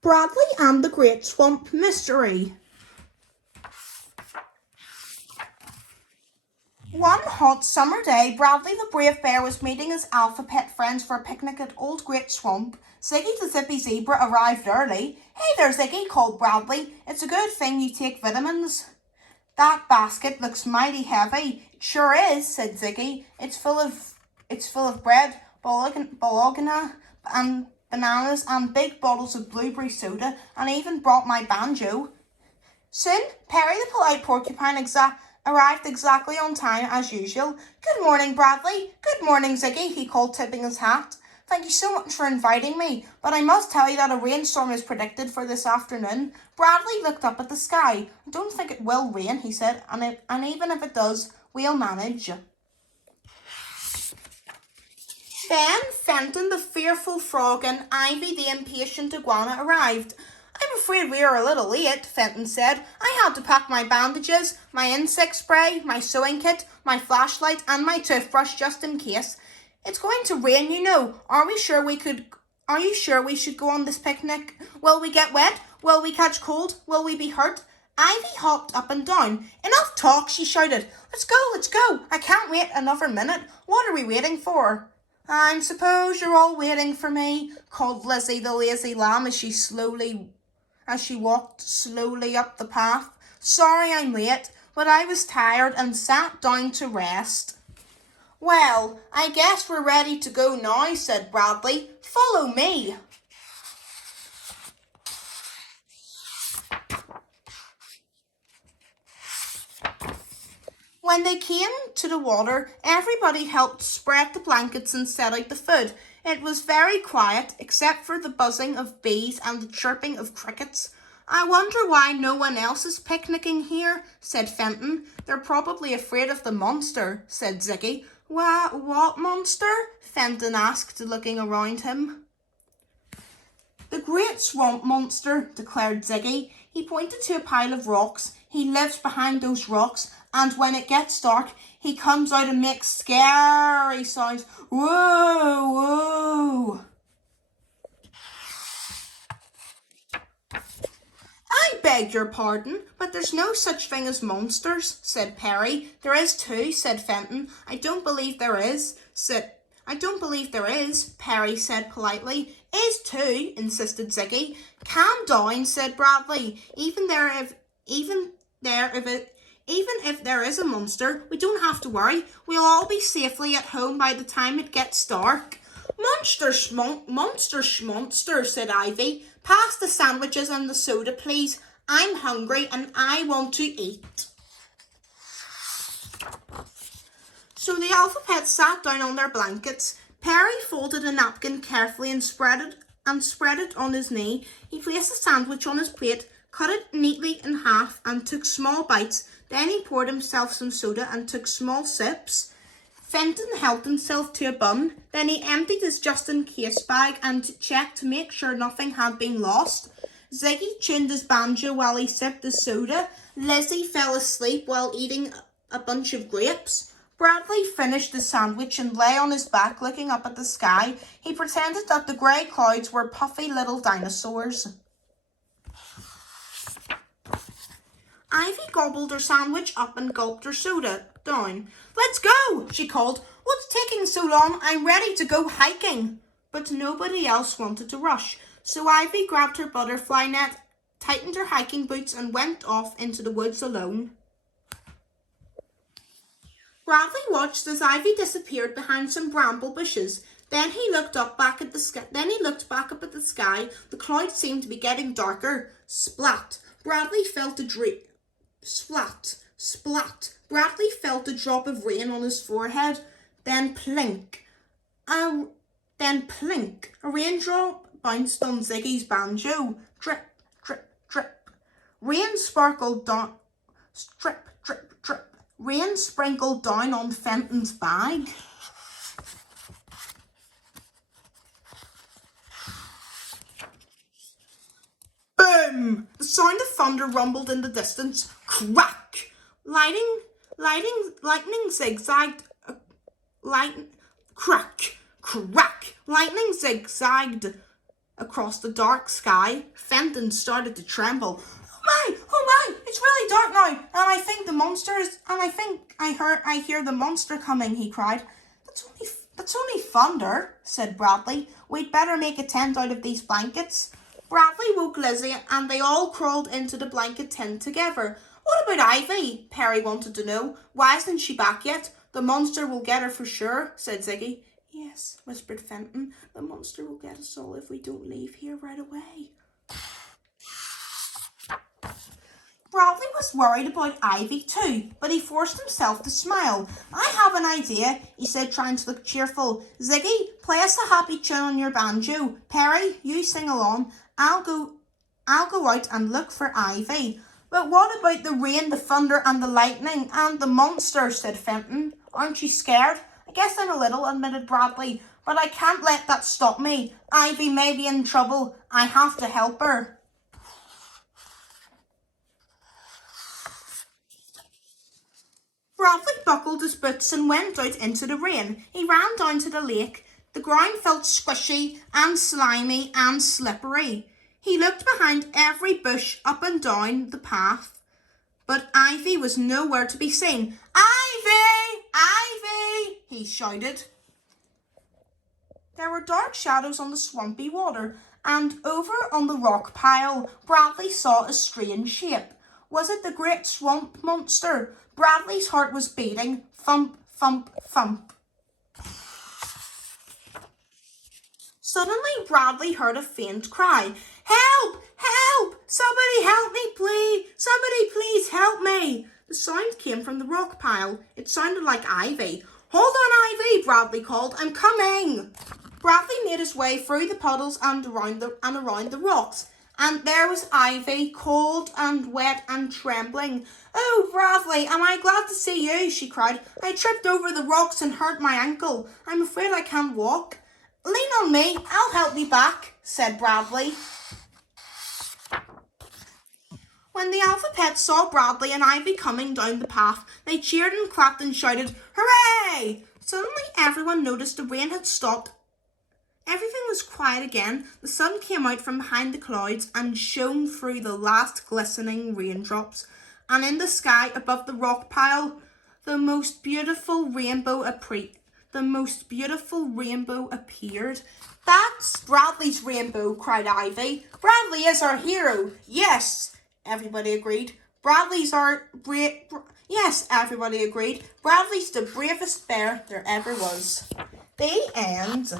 Bradley and the Great Swamp Mystery. One hot summer day, Bradley the Brave Bear was meeting his alphabet friends for a picnic at Old Great Swamp. Ziggy the Zippy Zebra arrived early. "Hey there, Ziggy," called Bradley. "It's a good thing you take vitamins." "That basket looks mighty heavy." "It sure is," said Ziggy. It's full of bread, bologna, and bananas, and big bottles of blueberry soda, and I even brought my banjo." Soon, Perry the polite porcupine arrived exactly on time as usual. "Good morning, Bradley." "Good morning, Ziggy," he called, tipping his hat. "Thank you so much for inviting me, but I must tell you that a rainstorm is predicted for this afternoon." Bradley looked up at the sky. "I don't think it will rain," he said, and even if it does, we'll manage." Then Fenton the fearful frog and Ivy the impatient iguana arrived. "I'm afraid we are a little late," Fenton said. "I had to pack my bandages, my insect spray, my sewing kit, my flashlight, and my toothbrush just in case. It's going to rain, you know. Are you sure we should go on this picnic? Will we get wet? Will we catch cold? Will we be hurt?" Ivy hopped up and down. "Enough talk," she shouted. Let's go. I can't wait another minute. What are we waiting for?" "I suppose you're all waiting for me," called Lizzie the lazy lamb as she walked slowly up the path. "Sorry I'm late, but I was tired and sat down to rest." "Well, I guess we're ready to go now," said Bradley. "Follow me." When they came to the water, everybody helped spread the blankets and set out the food. It was very quiet, except for the buzzing of bees and the chirping of crickets. "I wonder why no one else is picnicking here," said Fenton. "They're probably afraid of the monster," said Ziggy. What monster?" Fenton asked, looking around him. "The Great Swamp Monster," declared Ziggy. He pointed to a pile of rocks. "He lives behind those rocks, and when it gets dark, he comes out and makes scary sounds. Whoa, whoa." "I beg your pardon, but there's no such thing as monsters," said Perry. "There is too," said Fenton. "I don't believe there is," Perry said politely. "Is too," insisted Ziggy. "Calm down," said Bradley. Even if there is a monster, we don't have to worry. We'll all be safely at home by the time it gets dark." Monster, schmonster," said Ivy. "Pass the sandwiches and the soda, please. I'm hungry and I want to eat." So the alphabets sat down on their blankets. Perry folded a napkin carefully and spread it on his knee. He placed a sandwich on his plate, cut it neatly in half, and took small bites. Then he poured himself some soda and took small sips. Fenton helped himself to a bun. Then he emptied his just-in-case bag and checked to make sure nothing had been lost. Ziggy tuned his banjo while he sipped his soda. Lizzie fell asleep while eating a bunch of grapes. Bradley finished the sandwich and lay on his back looking up at the sky. He pretended that the grey clouds were puffy little dinosaurs. Ivy gobbled her sandwich up and gulped her soda down. "Let's go," she called. "What's taking so long? I'm ready to go hiking." But nobody else wanted to rush, so Ivy grabbed her butterfly net, tightened her hiking boots, and went off into the woods alone. Bradley watched as Ivy disappeared behind some bramble bushes. Then he looked back up at the sky. The clouds seemed to be getting darker. Splat! Bradley felt a splat, splat. Bradley felt a drop of rain on his forehead. Then plink. Then plink. A raindrop bounced on Ziggy's banjo. Drip, drip, drip. Rain sparkled down. Drip, drip, drip. Rain sprinkled down on Fenton's bag. Boom! The sound of thunder rumbled in the distance. Crack! Lightning zigzagged. Crack! Crack! Lightning zigzagged across the dark sky. Fenton started to tremble. Oh my, it's really dark now, and I think the monster is, and I hear the monster coming, he cried. That's only thunder, said Bradley. We'd better make a tent out of these blankets. Bradley woke Lizzie, and they all crawled into the blanket tent together. What about Ivy? Perry wanted to know. Why isn't she back yet? The monster will get her for sure, said Ziggy. Yes, whispered Fenton. The monster will get us all if we don't leave here right away. Bradley was worried about Ivy too, but he forced himself to smile. I have an idea, he said, trying to look cheerful. Ziggy, play us a happy tune on your banjo. Perry, you sing along. I'll go out and look for Ivy. But what about the rain, the thunder and the lightning and the monster, said Fenton. Aren't you scared? I guess I'm a little, admitted Bradley, but I can't let that stop me. Ivy may be in trouble. I have to help her. Bradley buckled his boots and went out into the rain. He ran down to the lake. The ground felt squishy and slimy and slippery. He looked behind every bush up and down the path, but Ivy was nowhere to be seen. Ivy! Ivy! He shouted. There were dark shadows on the swampy water, and over on the rock pile, Bradley saw a strange shape. Was it the great swamp monster? Bradley's heart was beating. Thump, thump, thump. Suddenly, Bradley heard a faint cry. Help! Help! Somebody help me, please! Somebody please help me! The sound came from the rock pile. It sounded like Ivy. Hold on, Ivy, Bradley called. I'm coming! Bradley made his way through the puddles and around the rocks. And there was Ivy, cold and wet and trembling. Oh, Bradley, am I glad to see you, she cried. I tripped over the rocks and hurt my ankle. I'm afraid I can't walk. Lean on me, I'll help you back, said Bradley. When the Alphapets saw Bradley and Ivy coming down the path, they cheered and clapped and shouted, Hooray! Suddenly everyone noticed the rain had stopped. Everything was quiet again. The sun came out from behind the clouds and shone through the last glistening raindrops. And in the sky above the rock pile, the most beautiful rainbow appeared. That's Bradley's rainbow, cried Ivy. Bradley is our hero. Yes, everybody agreed. Yes, everybody agreed. Bradley's the bravest bear there ever was. The end.